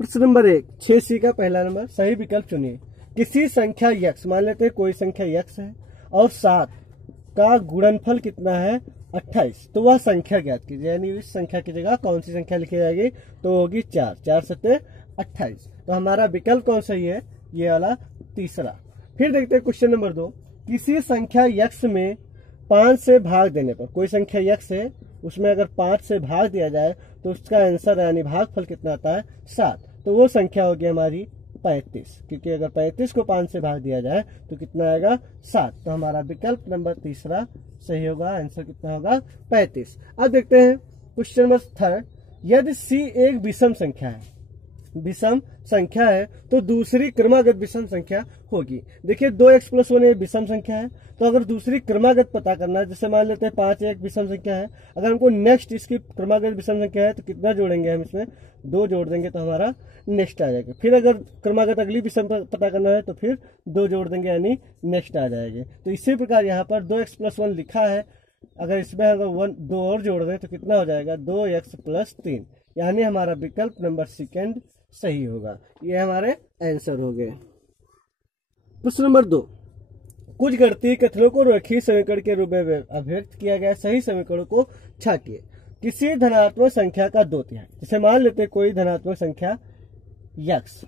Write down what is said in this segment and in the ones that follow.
प्रश्न number 1, 6C का पहला नंबर, सही विकल्प चुनिए। किसी संख्या यक्स, मान लेते हैं कोई संख्या यक्स है और 7 का गुणनफल कितना है 28, तो वह संख्या ज्ञात कीजिए। यानी इस संख्या की जगह कौन सी संख्या लिखी जाएगी, तो होगी 4, 4 सत्ते 28। तो हमारा विकल्प कौन सही है, ये वाला तीसरा। फिर देखते हैं क्वेश्चन नंबर 2, किसी संख्या यक्स में 5 से भाग देने पर, कोई संख्या यक्स है उसमें अगर 5 से भाग दिया जाए तो उसका आंसर यानी भागफल कितना आता है 7, तो वो संख्या होगी हमारी 35, क्योंकि अगर 35 को 5 से भाग दिया जाए तो कितना आएगा 7। तो हमारा विकल्प नंबर तीसरा सही होगा, आंसर कितना होगा 35। अब देखते हैं क्वेश्चन नंबर 3, यदि C एक विषम संख्या है, विषम संख्या है तो दूसरी क्रमागत विषम संख्या होगी। देखिए 2x + 1 विषम संख्या है, तो अगर दूसरी क्रमागत पता करना है, जैसे मान लेते हैं 5 एक विषम संख्या है, अगर हमको नेक्स्ट इसकी क्रमागत विषम संख्या है तो कितना जोड़ेंगे हम, इसमें 2 जोड़ देंगे तो हमारा नेक्स्ट आ जाएगा। फिर अगर क्रमागत अगली विषम पता करना है तो फिर 2 जोड़ देंगे यानी नेक्स्ट आ जाएंगे। तो इसी प्रकार यहाँ पर 2x + 1 लिखा है, अगर इसमें अगर 2 और जोड़ दें तो कितना हो जाएगा 2x + 3, यानी हमारा विकल्प नंबर सेकंड सही होगा। ये हमारे आंसर हो गए। प्रश्न नंबर 2, कुछ गणितीय कथनों को रेखीय समीकरण के रूप में अभिव्यक्त किया गया, सही समीकरणों को छांटिए। किसी धनात्मक संख्या का 2/3, जैसे मान लेते कोई धनात्मक संख्या यक्स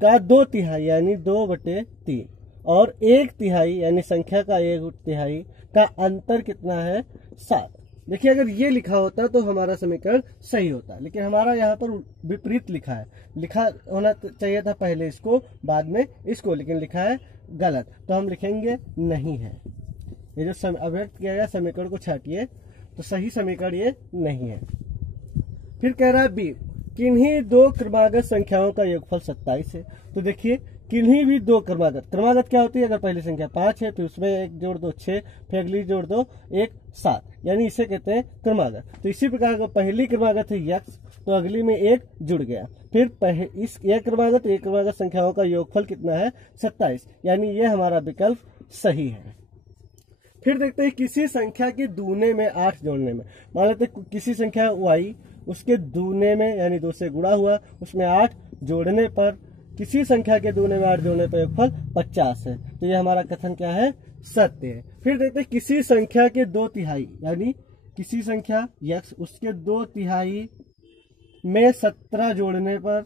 का 2/3 यानी 2/3 और 1/3 यानी संख्या का 1/3 का अंतर कितना है 7। देखिए अगर ये लिखा होता तो हमारा समीकरण सही होता, लेकिन हमारा यहाँ पर विपरीत लिखा है, लिखा होना चाहिए था पहले इसको बाद में इसको, लेकिन लिखा है गलत, तो हम लिखेंगे नहीं है। ये जो अभिव्यक्त किया गया समीकरण को छाटिए, तो सही समीकरण ये नहीं है। फिर कह रहा है बी, किन्हीं 2 क्रमागत संख्याओं का योगफल 27 है। तो देखिए किन्हीं भी 2 क्रमागत क्या होती है, अगर पहली संख्या 5 है तो उसमें 1 जोड़ दो 6, फिर अगली जोड़ दो 1 7, यानी इसे कहते हैं क्रमागत। तो इसी प्रकार अगर पहली क्रमागत है यक्स तो अगली में 1 जुड़ गया, फिर इस एक क्रमागत संख्याओं का योगफल कितना है 27, यानी ये हमारा विकल्प सही है। फिर देखते हैं किसी संख्या के दूने में 8 जोड़ने में, मान लेते किसी संख्या y उसके दूने में यानी 2 से गुणा हुआ, उसमें 8 जोड़ने पर, किसी संख्या के दूने में 8 जोड़ने पर योगफल 50 है, तो ये हमारा कथन क्या है सत्य है। फिर देखते हैं किसी संख्या के 2/3 यानी किसी संख्या यक्स उसके 2/3 में 17 जोड़ने पर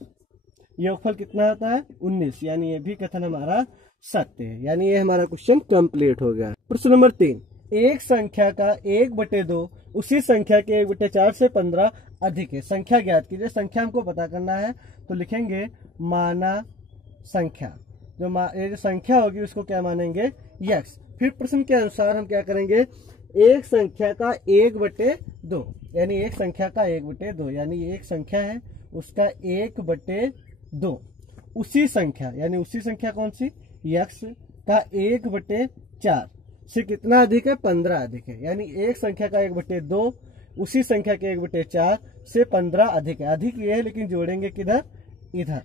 योगफल कितना होता है 19, यानी ये भी कथन हमारा सत्य है, यानी ये हमारा क्वेश्चन कंप्लीट हो गया। प्रश्न नंबर 3, एक संख्या का 1/2 उसी संख्या के 1/4 से 15 अधिक है, संख्या ज्ञात कीजिए। संख्या हमको पता करना है तो लिखेंगे माना संख्या, ये जो संख्या होगी उसको क्या मानेंगे यक्स। फिर प्रश्न के अनुसार हम क्या करेंगे, एक संख्या का 1/2 यानी एक संख्या का 1/2 यानी एक संख्या है उसका 1/2 उसी संख्या यानी उसी संख्या कौन सी यक्स का 1/4 से कितना अधिक है 15 अधिक है, यानी एक संख्या का 1/2 उसी संख्या के 1/4 से 15 अधिक है। अधिक ये है लेकिन जोड़ेंगे किधर इधर।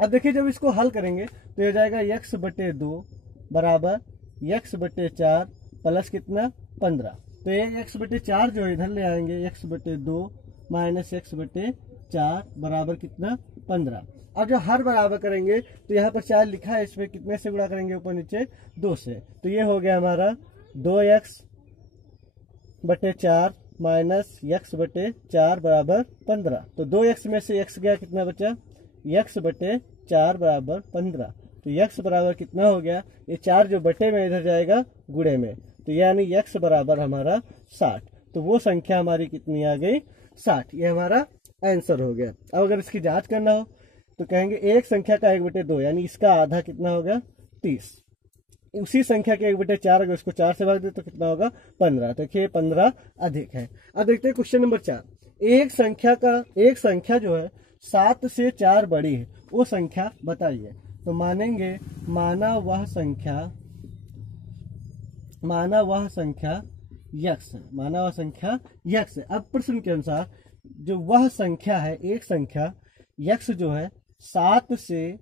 अब देखिए जब इसको हल करेंगे तो हो जाएगा x/2 बराबर x/4 प्लस कितना 15, तो ये x/4 जो इधर ले आएंगे x/2 माइनस x/4 बराबर कितना 15। अब जब हर बराबर करेंगे तो यहाँ पर 4 लिखा है, इसमें कितने से गुणा करेंगे ऊपर नीचे 2 से, तो ये हो गया हमारा 2x/4 माइनस x/4 बराबर 15। तो 2x में से x गया कितना बचा x/4 बराबर 15, तो x बराबर कितना हो गया, ये 4 जो बटे में इधर जाएगा गुणे में, तो यानी x बराबर हमारा 60, तो वो संख्या हमारी कितनी आ गई 60, ये हमारा आंसर हो गया। अब अगर इसकी जांच करना हो तो कहेंगे एक संख्या का 1/2 यानी इसका आधा कितना होगा 30, उसी संख्या के 1/4 अगर इसको 4 से भाग दे तो कितना होगा 15, तो देखिए 15 अधिक है। अब देखते हैं क्वेश्चन नंबर 4, एक संख्या जो है 7 से 4 बड़ी है वो संख्या बताइए। तो मानेंगे माना वह संख्या यक्स है। अब प्रश्न के अनुसार जो वह संख्या है एक संख्या यक्स जो है 7 से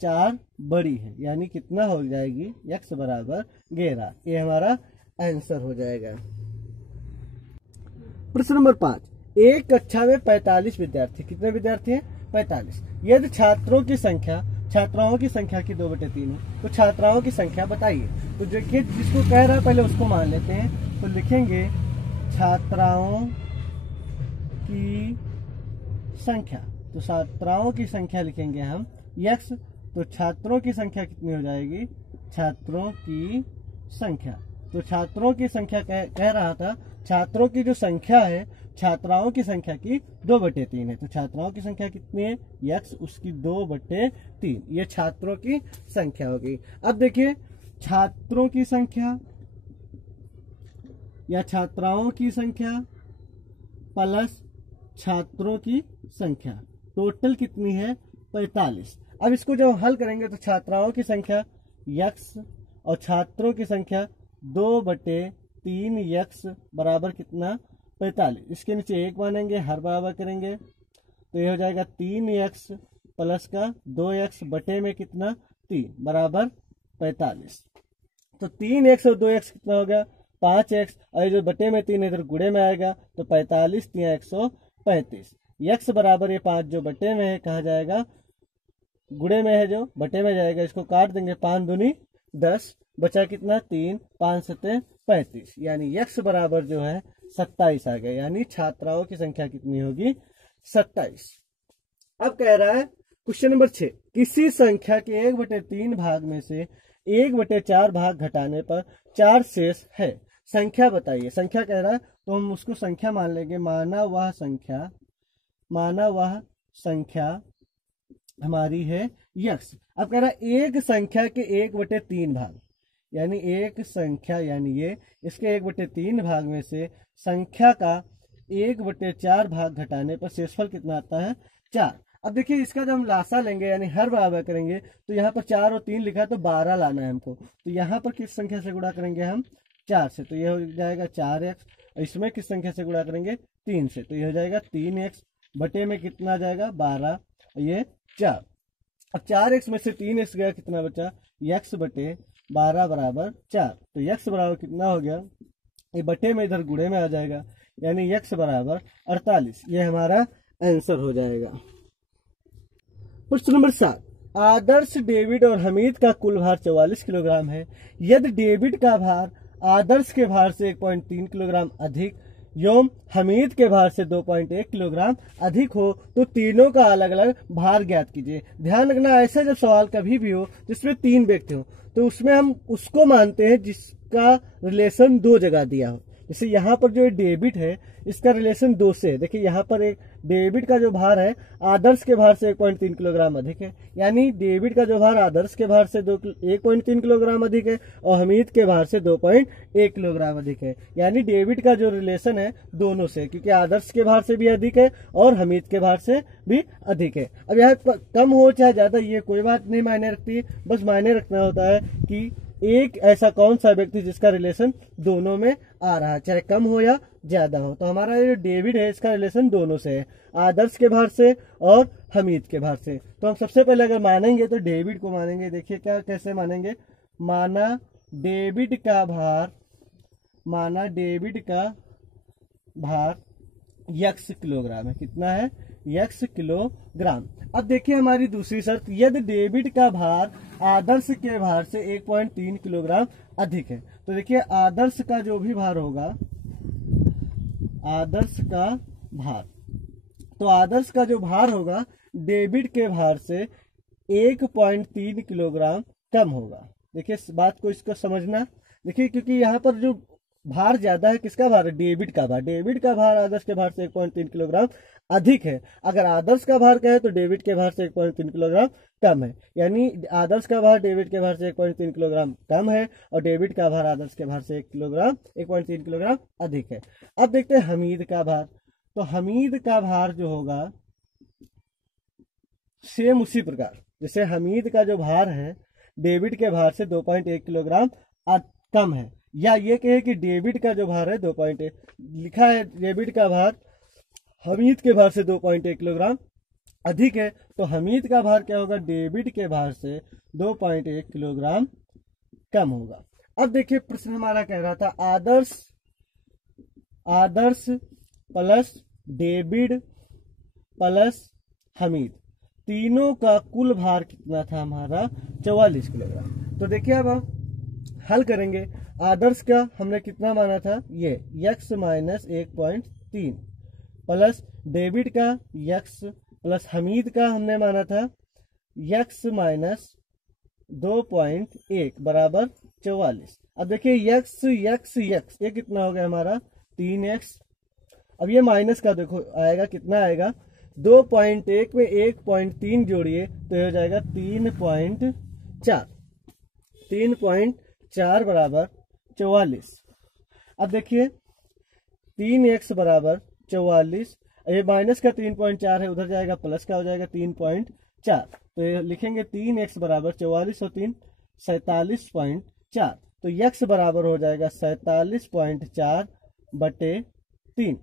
4 बड़ी है, यानी कितना हो जाएगी x बराबर 11, ये हमारा आंसर हो जाएगा। प्रश्न नंबर 5, एक कक्षा में 45 विद्यार्थी, कितने विद्यार्थी हैं? 45। यदि छात्रों की संख्या, छात्राओं की संख्या की 2/3 है, तो छात्राओं की संख्या बताइए। तो देखिए जिसको कह रहा है पहले उसको मान लेते हैं, तो लिखेंगे छात्राओं की संख्या, तो छात्राओं की संख्या लिखेंगे हम x, तो छात्रों की संख्या कितनी हो जाएगी? छात्रों की संख्या, तो छात्रों की संख्या कह रहा था, छात्रों की जो संख्या है छात्राओं की संख्या की 2/3 है, तो छात्राओं की संख्या कितनी है? x, उसकी 2/3, ये छात्रों की संख्या होगी। अब देखिए छात्रों की संख्या या छात्राओं की संख्या प्लस छात्रों की संख्या, टोटल कितनी है? 45। अब इसको जब हल करेंगे तो छात्राओं की संख्या x और छात्रों की संख्या 2/3x बराबर कितना? 45। इसके नीचे 1 मानेंगे, हर बराबर करेंगे, तो ये हो जाएगा 3x प्लस का 2x बटे में कितना? 3 बराबर 45। तो 3x और 2x कितना हो गया? 5x, और ये जो बटे में 3 इधर गुणे में आएगा, तो 45 3 135। x बराबर ये 5 जो बटे में है कहा जाएगा? गुणे में है जो बटे में जाएगा, इसको काट देंगे, 5 दूनी 10, बचा कितना? 3, 5 7 35, यानी x बराबर जो है 27 आ गया, यानी छात्राओं की संख्या कितनी होगी? 27। अब कह रहा है क्वेश्चन नंबर 6, किसी संख्या के 1/3 भाग में से 1/4 भाग घटाने पर 4 शेष है, संख्या बताइए। संख्या कह रहा है तो हम उसको संख्या मान लेंगे, माना वह संख्या हमारी है x। अब कह रहा है एक संख्या के 1/3 भाग, यानी एक संख्या, यानी ये इसके 1/3 भाग में से संख्या का 1/4 भाग घटाने पर शेषफल कितना आता है? 4। अब देखिए इसका जब हम लासा लेंगे यानी हर बराबर करेंगे, तो यहाँ पर 4 और 3 लिखा है तो 12 लाना है हमको, तो यहाँ पर किस संख्या से गुणा करेंगे हम? 4 से, तो ये हो जाएगा 4x, और इसमें किस संख्या से गुणा करेंगे? 3 से, तो ये हो जाएगा 3x बटे में कितना आ जाएगा? 12, ये 4। अब 4x में से 3x गया, कितना बचा? x बटे 12 बराबर 4, तो x बराबर कितना हो गया? ये बटे में इधर गुणे में आ जाएगा, यानी x बराबर 48, ये हमारा आंसर हो जाएगा। प्रश्न नंबर 7, आदर्श, डेविड और हमीद का कुल भार 44 किलोग्राम है। यदि डेविड का भार आदर्श के भार से 1.3 किलोग्राम अधिक एवं हमीद के भार से 2.1 किलोग्राम अधिक हो तो तीनों का अलग अलग भार ज्ञात कीजिए। ध्यान रखना, ऐसा जब सवाल कभी भी हो जिसमें 3 व्यक्ति हो तो उसमें हम उसको मानते हैं जिसका रिलेशन 2 जगह दिया हो। जैसे यहाँ पर जो डेबिट है इसका रिलेशन 2 से है। देखिए यहाँ पर एक डेबिट का जो भार है आदर्श के भार से 1.3 किलोग्राम अधिक है, यानी डेबिट का जो भार आदर्श के भार से 1.3 किलोग्राम अधिक है और हमीद के भार से 2.1 किलोग्राम अधिक है, यानी डेबिट का जो रिलेशन है दोनों से, क्योंकि आदर्श के भार से भी अधिक है और हमीद के भार से भी अधिक है। अब यहाँ कम हो चाहे ज्यादा ये कोई बात नहीं मायने रखती, बस मायने रखना होता है कि एक ऐसा कौन सा व्यक्ति जिसका रिलेशन दोनों में आ रहा है, चाहे कम हो या ज्यादा हो। तो हमारा ये डेविड है इसका रिलेशन दोनों से है, आदर्श के भार से और हमीद के भार से। तो हम सबसे पहले अगर मानेंगे तो डेविड को मानेंगे। देखिए क्या कैसे मानेंगे, माना डेविड का भार x किलोग्राम है। कितना है? x kilogram. अब देखिए हमारी दूसरी शर्त, यदि डेबिट का भार आदर्श के भार से 1.3 किलोग्राम अधिक है। तो देखिए आदर्श का जो भी भार होगा, आदर्श का भार, तो आदर्श का जो भार होगा डेबिट के भार से 1.3 किलोग्राम कम होगा। देखिए इस बात को इसको समझना। देखिए क्योंकि यहाँ पर जो भार ज्यादा है, किसका भार है? डेबिट का भार। डेबिट का भार आदर्श के भार से 1.3 किलोग्राम अधिक है। अगर आदर्श का भार कहे तो डेबिट के भार से 1.3 किलोग्राम कम है, यानी आदर्श का भार डेबिट के भार से 1.3 किलोग्राम कम है और डेबिट का भार आदर्श के भार से 1.3 किलोग्राम अधिक है। अब देखते हैं हमीद का भार। तो हमीद का भार जो होगा सेम उसी प्रकार, जैसे हमीद का जो भार है डेबिट के भार से 2.1 किलोग्राम कम है, या ये कहे कि डेबिट का जो भार है 2.1 लिखा है, डेबिट का भार हमीद के भार से 2.1 किलोग्राम अधिक है, तो हमीद का भार क्या होगा? डेबिट के भार से 2.1 किलोग्राम कम होगा। अब देखिए प्रश्न हमारा कह रहा था आदर्श प्लस डेविड प्लस हमीद, तीनों का कुल भार कितना था हमारा 44 किलोग्राम। तो देखिए अब हम हल करेंगे। आदर्श का हमने कितना माना था, ये x माइनस 1.3 प्लस डेविड का x प्लस हमीद का हमने माना था x माइनस 2.1 बराबर 44। अब देखिए x ये कितना हो गया हमारा 3x। अब ये माइनस का देखो आएगा, कितना आएगा 2.1 में 1.3 जोड़िए तो ये हो जाएगा 3.4 बराबर 44। अब देखिए 3x बराबर 44, ये माइनस का 3.4 है, उधर जाएगा प्लस का हो जाएगा 3.4, तो ये लिखेंगे 3x बराबर 44 और 3 47.4, तो x बराबर हो जाएगा 47.4 बटे 3।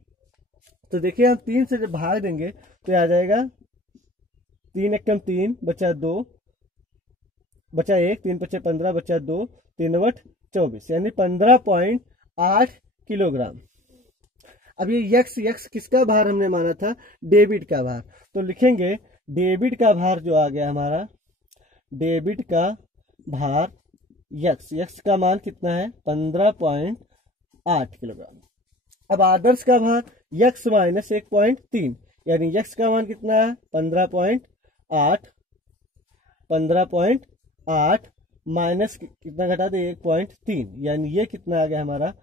तो देखिए हम 3 से जब भाग देंगे तो आ जाएगा 3 एकम 3 बचा 2 बचा 1, 3 बचे 15 बचा 2, 3 बट 24 यानी 15.8 किलोग्राम। अब ये x किसका भार हमने माना था, डेविड का भार, तो लिखेंगे डेविड का भार जो आ गया हमारा, डेविड का भार x का मान कितना है 15.8 किलोग्राम। अब आदर्श का भार x माइनस 1.3 यानी x का मान कितना है 15.8 माइनस कितना घटा दे 1.3 यानी ये कितना आ गया हमारा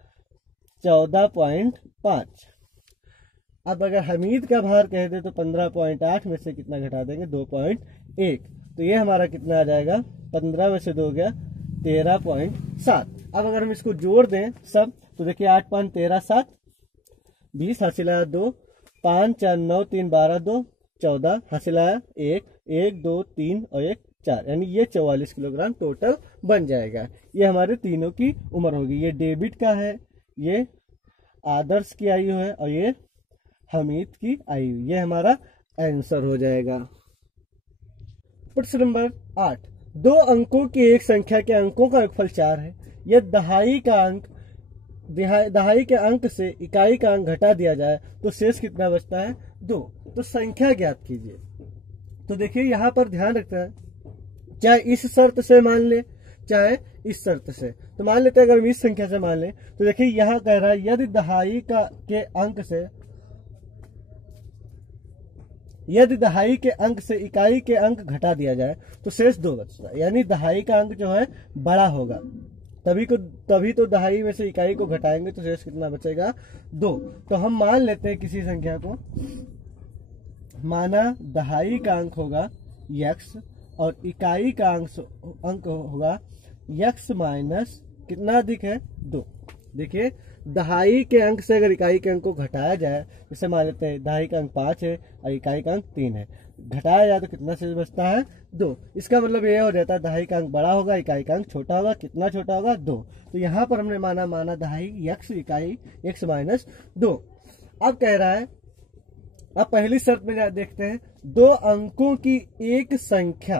14.5। अब अगर हमीद का भार कह दे तो 15.8 में से कितना घटा देंगे 2.1, तो ये हमारा कितना आ जाएगा 15 में से 2 गया 13.7। अब अगर हम इसको जोड़ दें सब तो देखिए 8 5 13 7 20 हासिल आया 2, 5 4 9 3 12 2 14 हासिल आया 1 1 2 3 और 1 4 यानी ये 44 किलोग्राम टोटल बन जाएगा। ये हमारे तीनों की उम्र होगी, ये डेविड का है, ये आदर्श की आयु है और ये हमीद की आयु, ये हमारा आंसर हो जाएगा। प्रश्न नंबर 8, 2 अंकों की एक संख्या के अंकों का योगफल 4 है। यह दहाई के अंक से इकाई का अंक घटा दिया जाए तो शेष कितना बचता है 2। तो संख्या ज्ञात कीजिए। तो देखिए यहाँ पर ध्यान रखना है, चाहे इस शर्त से मान ले चाहे इस शर्त से, तो मान लेते हैं अगर हम इस संख्या से मान ले तो देखिए यहाँ कह रहा है यदि दहाई के अंक से इकाई के अंक घटा दिया जाए तो शेष 2 बचता है, यानी दहाई का अंक जो है बड़ा होगा, तभी तो दहाई में से इकाई को घटाएंगे तो शेष कितना बचेगा 2। तो हम मान लेते हैं किसी संख्या को, माना दहाई का अंक होगा x और इकाई का अंक होगा x माइनस कितना अधिक है 2। देखिए दहाई के अंक से अगर इकाई के अंक को घटाया जाए, जैसे मान लेते हैं दहाई का अंक 5 है और इकाई का अंक 3 है, घटाया जाए तो कितना शेष बचता है 2। इसका मतलब ये हो जाता है दहाई का अंक बड़ा होगा इकाई का अंक छोटा होगा, कितना छोटा होगा 2। तो यहाँ पर हमने माना दहाई x इकाई x माइनस 2। अब कह रहा है, अब पहली शर्त में देखते हैं 2 अंकों की एक संख्या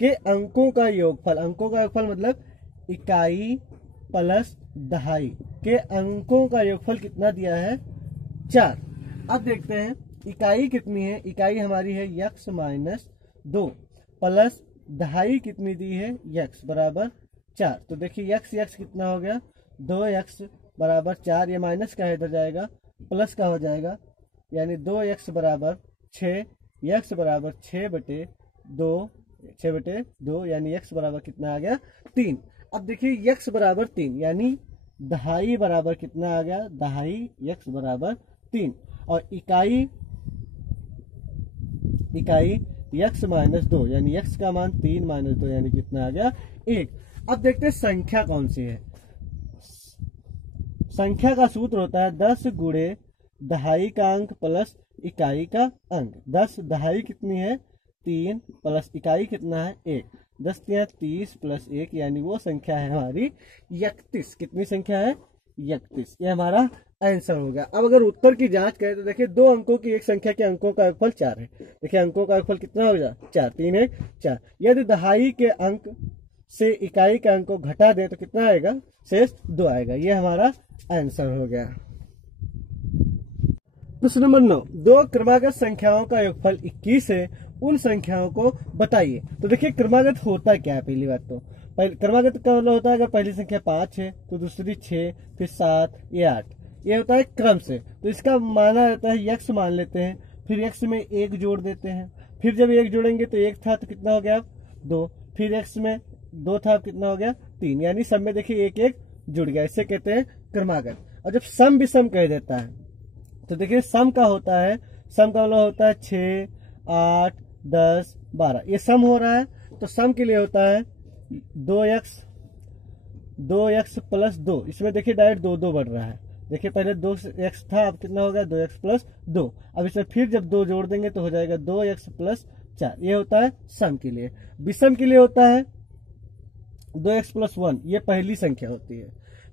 के अंकों का योगफल मतलब इकाई प्लस दहाई के अंकों का योगफल कितना दिया है 4। अब देखते हैं इकाई कितनी है, इकाई हमारी है x माइनस 2 प्लस दहाई कितनी दी है x बराबर 4। तो देखिए x कितना हो गया 2x बराबर 4, ये माइनस का इधर जाएगा प्लस का हो जाएगा, यानी 2x बराबर 6, x बराबर 6 बटे 2 यानी x बराबर कितना आ गया 3। अब देखिए x बराबर 3 यानी दहाई बराबर कितना आ गया, दहाई x बराबर 3 और इकाई x माइनस 2 यानी x का मान 3 माइनस 2 यानी कितना आ गया 1। अब देखते हैं संख्या कौन सी है। संख्या का सूत्र होता है 10 गुणे दहाई का अंक प्लस इकाई का अंक। 10 दहाई कितनी है 3 प्लस इकाई कितना है 1, 10 30 प्लस 1 यानी वो संख्या है हमारी 31। कितनी संख्या है 31, ये हमारा आंसर हो गया। अब अगर उत्तर की जांच करें तो देखिए 2 अंकों की एक संख्या के अंकों का योगफल 4 है। देखिए अंकों का योगफल कितना हो जाए 4, 3 है 4। यदि दहाई के अंक से इकाई के अंक को घटा दें तो कितना आएगा, शेष 2 आएगा। ये हमारा आंसर हो गया। प्रश्न नंबर 9, दो क्रमागत संख्याओं का योगफल 21 है, उन संख्याओं को बताइए। तो देखिए क्रमागत होता क्या है, पहली बात तो क्रमागत का मतलब होता है अगर पहली संख्या 5 है तो दूसरी 6, फिर 7, ये 8, ये होता है क्रम से। तो इसका माना रहता है यक्स मान लेते हैं, फिर यक्स में 1 जोड़ देते हैं, फिर जब 1 जोड़ेंगे तो 1 था तो कितना हो गया 2, फिर यक्स में 2 था कितना हो गया 3, यानी सब में देखिए 1 1 जुड़ गया, इसे कहते हैं क्रमागत। और जब सम विषम कह देता है तो देखिए सम का होता है, सम का मतलब होता है 6, 8, 10, 12, ये सम हो रहा है। तो सम के लिए होता है 2x प्लस 2, इसमें देखिए डायरेक्ट 2 2 बढ़ रहा है। देखिए पहले 2x था, अब कितना हो गया 2x प्लस 2। अब इसमें फिर जब 2 जोड़ देंगे तो हो जाएगा 2x प्लस 4, ये होता है सम के लिए। विषम के लिए होता है 2x प्लस 1, ये पहली संख्या होती है।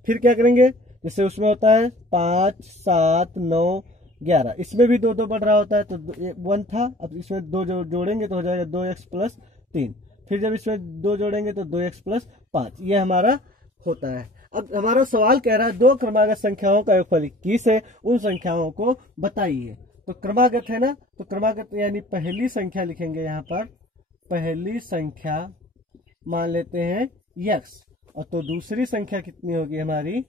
फिर क्या करेंगे, जैसे उसमें होता है 5, 7, 9, 11, इसमें भी 2 2 बढ़ रहा होता है। तो 1 था, अब इसमें 2 जोड़ेंगे तो हो जाएगा 2x प्लस 3, फिर जब इसमें 2 जोड़ेंगे तो 2x प्लस 5, ये हमारा होता है। अब हमारा सवाल कह रहा है दो क्रमागत संख्याओं का योगफल 21 है, उन संख्याओं को बताइए। तो क्रमागत है ना, तो क्रमागत यानी पहली संख्या लिखेंगे यहाँ पर, पहली संख्या मान लेते हैं यक्स, और तो दूसरी संख्या कितनी होगी हमारी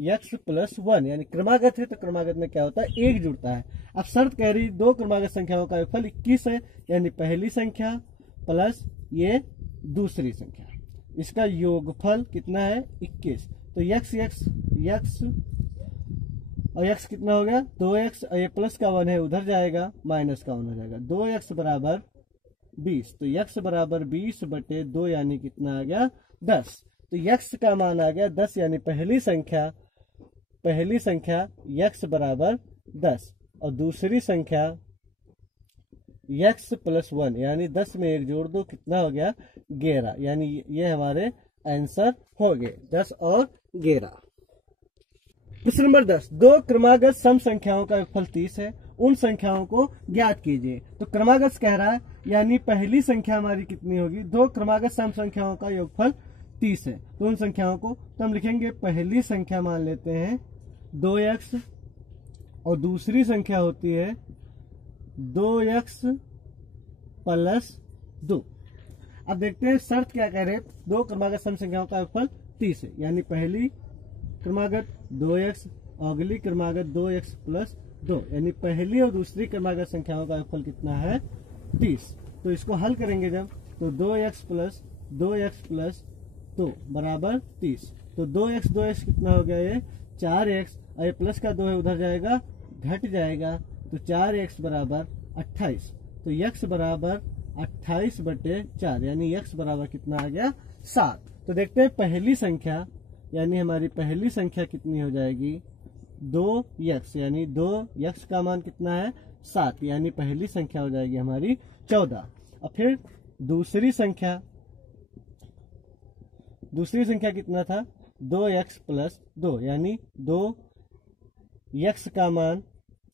यक्स प्लस 1, यानी क्रमागत है तो क्रमागत में क्या होता है 1 जुड़ता है। अब शर्त कह रही दो क्रमागत संख्याओं का योगफल 21 है, यानी पहली संख्या प्लस ये दूसरी संख्या, इसका योगफल कितना है 21। तो यक्स और यक्स कितना हो गया 2x, और ये प्लस का 1 है उधर जाएगा, माइनस का 1 हो जाएगा, 2x बराबर 20। तो यक्स बराबर 20 बटे 2, यानी कितना आ गया 10। तो यक्स का मान आ गया 10, यानी पहली संख्या यक्स बराबर 10, और दूसरी संख्या यक्स प्लस 1, यानी 10 में 1 जोड़ दो कितना हो गया 11, यानी ये हमारे आंसर हो गए 10 और 11। प्रश्न नंबर 10, दो क्रमागत सम संख्याओं का योगफल 30 है, उन संख्याओं को ज्ञात कीजिए। तो क्रमागत कह रहा है यानी पहली संख्या हमारी कितनी होगी, दो क्रमागत सम संख्याओं का योगफल 30 है, तो उन संख्याओं को तो हम लिखेंगे पहली संख्या मान लेते हैं 2x, और दूसरी संख्या होती है 2x प्लस 2। अब देखते हैं शर्त क्या कह रहे हैं, दो क्रमागत सम संख्याओं का योगफल 30 है, यानी पहली क्रमागत 2x, अगली क्रमागत 2x प्लस 2, यानी पहली और दूसरी क्रमागत संख्याओं का योगफल कितना है 30। तो इसको हल करेंगे जब, तो 2x प्लस 2 बराबर 30। तो 2x कितना हो गया ये 4x, और ये प्लस का 2 है उधर जाएगा घट जाएगा, तो 4x बराबर 28। तो x बराबर 28 बटे 4, यानी x बराबर कितना आ गया 7। तो देखते हैं पहली संख्या, यानी हमारी पहली संख्या कितनी हो जाएगी 2x, यानी 2x का मान कितना है 7, यानी पहली संख्या हो जाएगी हमारी 14। और फिर दूसरी संख्या कितना था 2x प्लस 2, यानी 2x का मान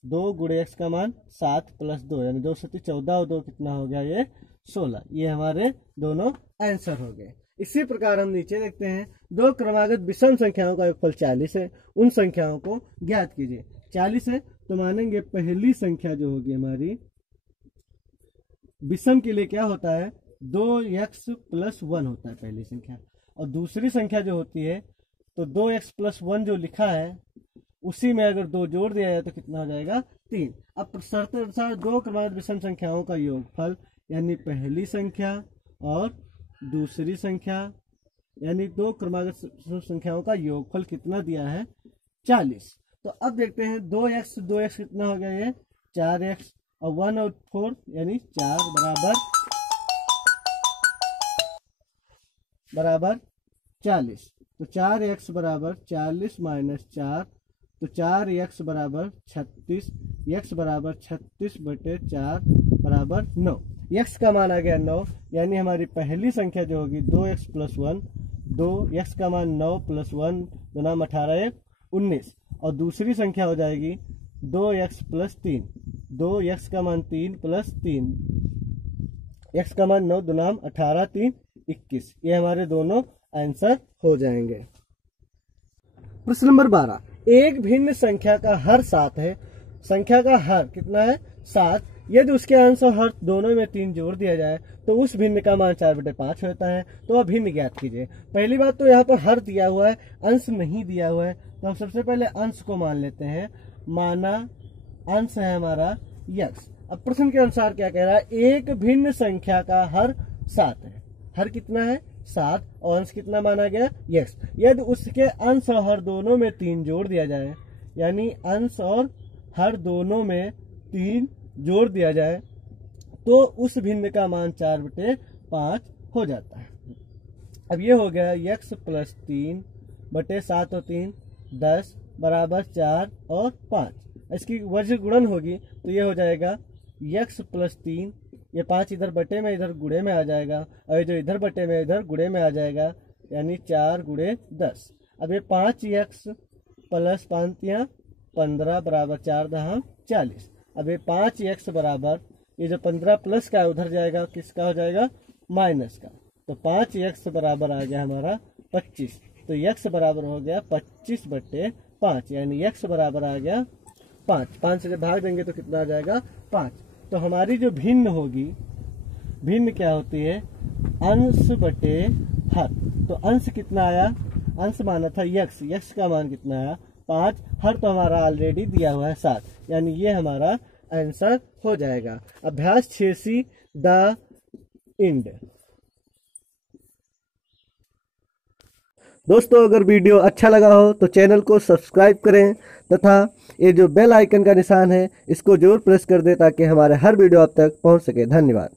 2 गुणे x का मान 7 प्लस 2, यानी 2 7 14, और 2 कितना हो गया ये 16। ये हमारे दोनों आंसर हो गए। इसी प्रकार हम नीचे देखते हैं दो क्रमागत विषम संख्याओं का योगफल 40 है, उन संख्याओं को ज्ञात कीजिए। 40 है तो मानेंगे पहली संख्या जो होगी हमारी विषम के लिए क्या होता है 2x प्लस 1 होता है पहली संख्या, और दूसरी संख्या जो होती है तो 2x प्लस 1 जो लिखा है उसी में अगर 2 जोड़ दिया जाए तो कितना हो जाएगा 3। अब शर्त अनुसार दो क्रमागत विषम संख्याओं का योगफल, यानी पहली संख्या और दूसरी संख्या, यानी दो क्रमागत संख्याओं का योगफल कितना दिया है 40। तो अब देखते हैं 2x कितना हो गया ये 4x, और 1 और 4 यानी 4 बराबर 40। तो 4x बराबर 40 माइनस 4, तो 4x बराबर 36, x बराबर 36 बटे 4 बराबर 9। x का मान आ गया 9, यानी हमारी पहली संख्या जो होगी 2x प्लस 1, 2x का मान 9 प्लस 1 2 नाम 18 19, और दूसरी संख्या हो जाएगी 2x प्लस 3, 2x का मान 3 प्लस 3, x का मान 9 2 नाम 18 3 21। ये हमारे दोनों आंसर हो जाएंगे। प्रश्न नंबर 12, एक भिन्न संख्या का हर 7 है, संख्या का हर कितना है 7, यदि उसके अंश और हर दोनों में 3 जोड़ दिया जाए तो उस भिन्न का मान 4/5 होता है। तो वह भिन्न ज्ञात कीजिए। पहली बात तो यहाँ पर हर दिया हुआ है, अंश नहीं दिया हुआ है, तो हम सबसे पहले अंश को मान लेते हैं। माना अंश है हमारा यक्स। अब प्रश्न के अनुसार क्या कह रहा है, एक भिन्न संख्या का हर 7 है। हर कितना है 7 और अंश कितना माना गया यक्स। यदि उसके अंश और हर दोनों में 3 जोड़ दिया जाए, यानी अंश और हर दोनों में 3 जोड़ दिया जाए तो उस भिन्न का मान 4/5 हो जाता है। अब ये हो गया यक्स प्लस 3/7 और 3 10 बराबर 4 और 5। इसकी वज्र गुणन होगी तो ये हो जाएगा यक्स प्लस 3, ये 5 इधर बटे में इधर गुणे में आ जाएगा, और जो इधर बटे में इधर गुणे में आ जाएगा, यानी 4 गुणे 10। अब ये 5 यक्स प्लस 5 15 बराबर 4 दहा 40। अब ये 5 यक्स बराबर ये जो 15 प्लस का उधर जाएगा, किसका हो जाएगा माइनस का, तो 5 यक्स बराबर आ गया हमारा 25। तो यक्स बराबर हो गया 25/5, यानी यक्स बराबर आ गया 5। 5 से जब भाग देंगे तो कितना आ जाएगा 5। तो हमारी जो भिन्न होगी, भिन्न क्या होती है अंश बटे हर। तो अंश कितना आया, अंश माना था यक्स, यक्स का मान कितना आया 5, हर तो हमारा ऑलरेडी दिया हुआ है 7, यानी ये हमारा आंसर हो जाएगा। अभ्यास 6C द इंड। दोस्तों अगर वीडियो अच्छा लगा हो तो चैनल को सब्सक्राइब करें तथा ये जो बेल आइकन का निशान है इसको जरूर प्रेस कर दें ताकि हमारे हर वीडियो आप तक पहुंच सके। धन्यवाद।